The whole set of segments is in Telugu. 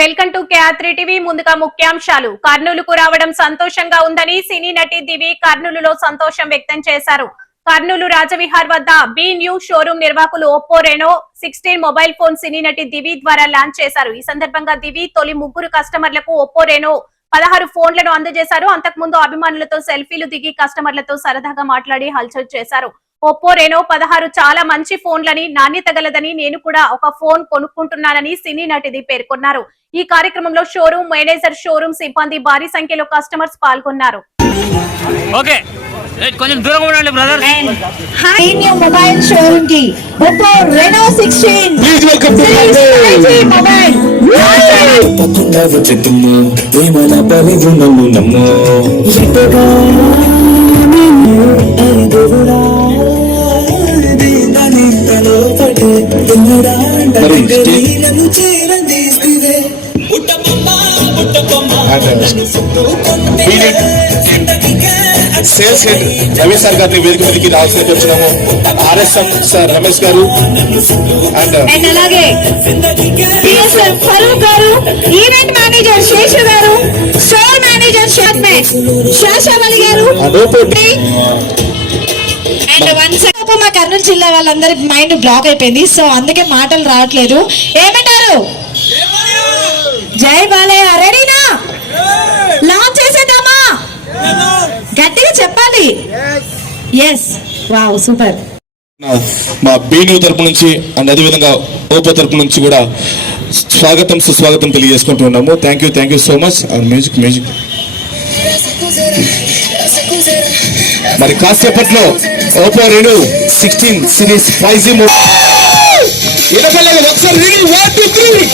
Welcome to కేఆర్3 TV. ముందుగా ముఖ్యాంశాలు. కర్నూలుకు రావడం సంతోషంగా ఉందని సినీ నటి దివి కర్నూలులో సంతోషం వ్యక్తం చేశారు. కర్నూలు రాజవిహార్ వద్ద బి న్యూ షోరూమ్ నిర్వాహకులు ఒప్పో రెనో 16 మొబైల్ ఫోన్ సినీ నటి దివి ద్వారా లాంచ్ చేశారు. ఈ సందర్భంగా దివి తొలి 3 కస్టమర్లకు ఒప్పో రెనో 16 ఫోన్లను అందజేశారు. అంతకుముందు అభిమానులతో సెల్ఫీలు దిగి కస్టమర్లతో సరదాగా మాట్లాడి హల్చల్ చేశారు. ఒప్పో రెనో 16 చాలా మంచి ఫోన్లని, నాణ్యత గలదని, నేను కూడా ఒక ఫోన్ కొనుక్కుంటున్నానని సినీ నటిది పేర్కొన్నారు. ఈ కార్యక్రమంలో షోరూమ్ మేనేజర్, షోరూమ్ సిబ్బంది, భారీ సంఖ్యలో కస్టమర్స్ పాల్గొన్నారు. కొంచెం దూరంగా ఉండండి brother. Hi new mobile showroom కి Oppo Reno 16 please welcome to 5G mobile తప్పకుండా వచ్చేతుము ప్రేమల బలివు నన్ను నమ్ము ఎటగా నిన్ను అరుదురా దీనని తలో పడే తిన్నడా నన్ను చేరదీసివే ఉట్టపమ్మ నన్ను సుట్టు కొన్నే సేల్స్ హెడ్ రమేష్ సార్ గారిని వేదిక మీదకి రావాల్సిన వచ్చినాము. ఆర్ఎస్ఎం సార్ రమేష్ గారు అండ్ అలాగే టిఎస్ఎం ఫరూక్ గారు, ఈవెంట్ మేనేజర్ శేషు గారు, స్టోర్ మేనేజర్ శాషావళి గారు అండ్ వన్స్ మా కర్నూలు జిల్లా వాళ్ళందరి మైండ్ బ్లాక్ అయిపోయింది. సో అందుకే మాటలు రావట్లేదు. ఏమంటారు? జై బాలయ్య. రెడీనా? లాంచ్ చేసేద్దామా? గట్టిగా చెప్పాలి. Yes, wow, super. మా బీను తరపు నుంచి అండ్ అదేవిధంగా ఓపో తరపు నుంచి కూడా స్వాగతం సుస్వాగతం తెలియజేసుకుంటూ ఉన్నాము. Thank you so much. Music మరి కాసేపట్లో ఓపో రెనో 16 సిరీస్ 5G ఒకసారి ready 1 2 3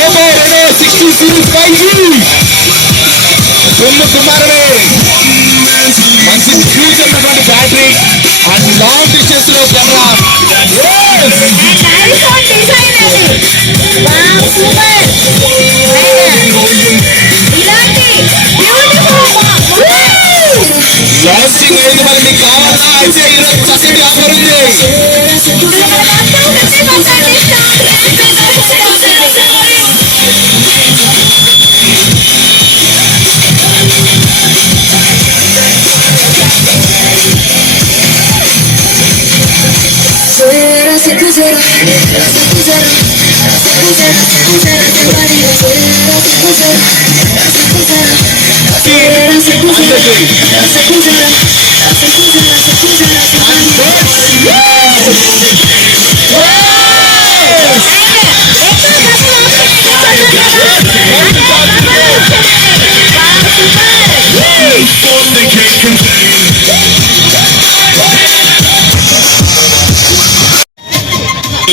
Oppo Reno 16 series 5G కుమారమే మంచి ఫ్యూచర్ ఉన్నటువంటి బ్యాటరీ అండ్ లాంగ్ డిస్టెన్స్ లో కెమెరా లాంచింగ్ అయింది. మరి మీకు కావాలా అయితే ఈరోజు చక్కటి ఆఫర్ ఉంది.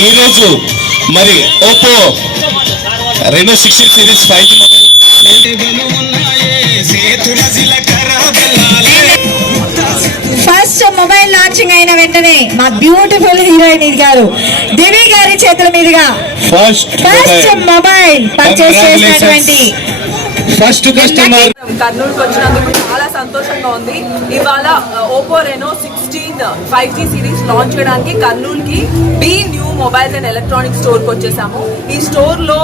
ఈరోజు మరి Oppo Reno 16 series 5G first mobile launching అయిన వెంటనే మా బ్యూటిఫుల్ హీరోయిన్ ఇది గారు దివి గారి చేతుల మీదుగా ఫస్ట్ మొబైల్ పర్చేస్ చేసినటువంటి ఫస్ట్ కస్టమర్. కర్నూలుకి వచ్చినందుకు చాలా సంతోషంగా ఉంది. ఇవాళ Oppo Reno 16 5G series launch చేయడానికి కర్నూలుకి B new mobiles and electronic store కి వచ్చేసాము. ఈ స్టోర్ లో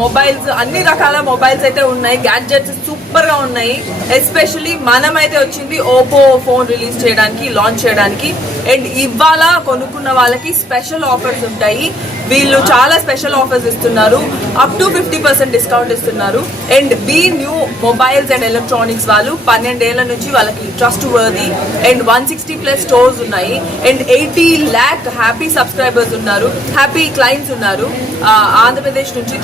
మొబైల్స్, అన్ని రకాల మొబైల్స్ అయితే ఉన్నాయి. గ్యాడ్జెట్స్ సూపర్ గా ఉన్నాయి. ఎస్పెషల్లీ మనమైతే వచ్చింది ఓపో ఫోన్ రిలీజ్ చేయడానికి, లాంచ్ చేయడానికి. అండ్ ఇవాళ కొనుక్కున్న వాళ్ళకి స్పెషల్ ఆఫర్స్ ఉంటాయి. వీళ్ళు చాలా స్పెషల్ ఆఫర్స్ ఇస్తున్నారు. అప్ టు 50% డిస్కౌంట్ ఇస్తున్నారు. And B new mobiles and electronics వాళ్ళు 12 ఏళ్ల నుంచి వాళ్ళకి ట్రస్ట్ వర్ది అండ్ 160+ స్టోర్స్ ఉన్నాయి. అండ్ 80 lakh హ్యాపీ సబ్స్క్రైబర్స్ ఉన్నారు, హ్యాపీ క్లయింట్స్ ఉన్నారు. ఆంధ్రప్రదేశ్ నుంచి,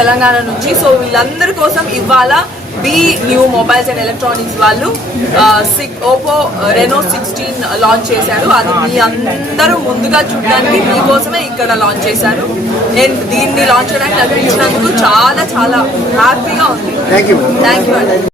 తెలంగాణ నుంచి. సో వీళ్ళందరి కోసం ఇవాళ B new mobiles and electronics వాళ్ళు ఓపో రెనో 16 లాంచ్ చేశారు. అది మీ అందరూ ముందుగా చూడడానికి మీకోసమే ఇక్కడ లాంచ్ చేశారు. అండ్ దీన్ని లాంచ్ చేయడానికి నాకు ఇచ్చినందుకు చాలా చాలా హ్యాపీగా ఉంది. థ్యాంక్ యూ థ్యాంక్ యూ అండి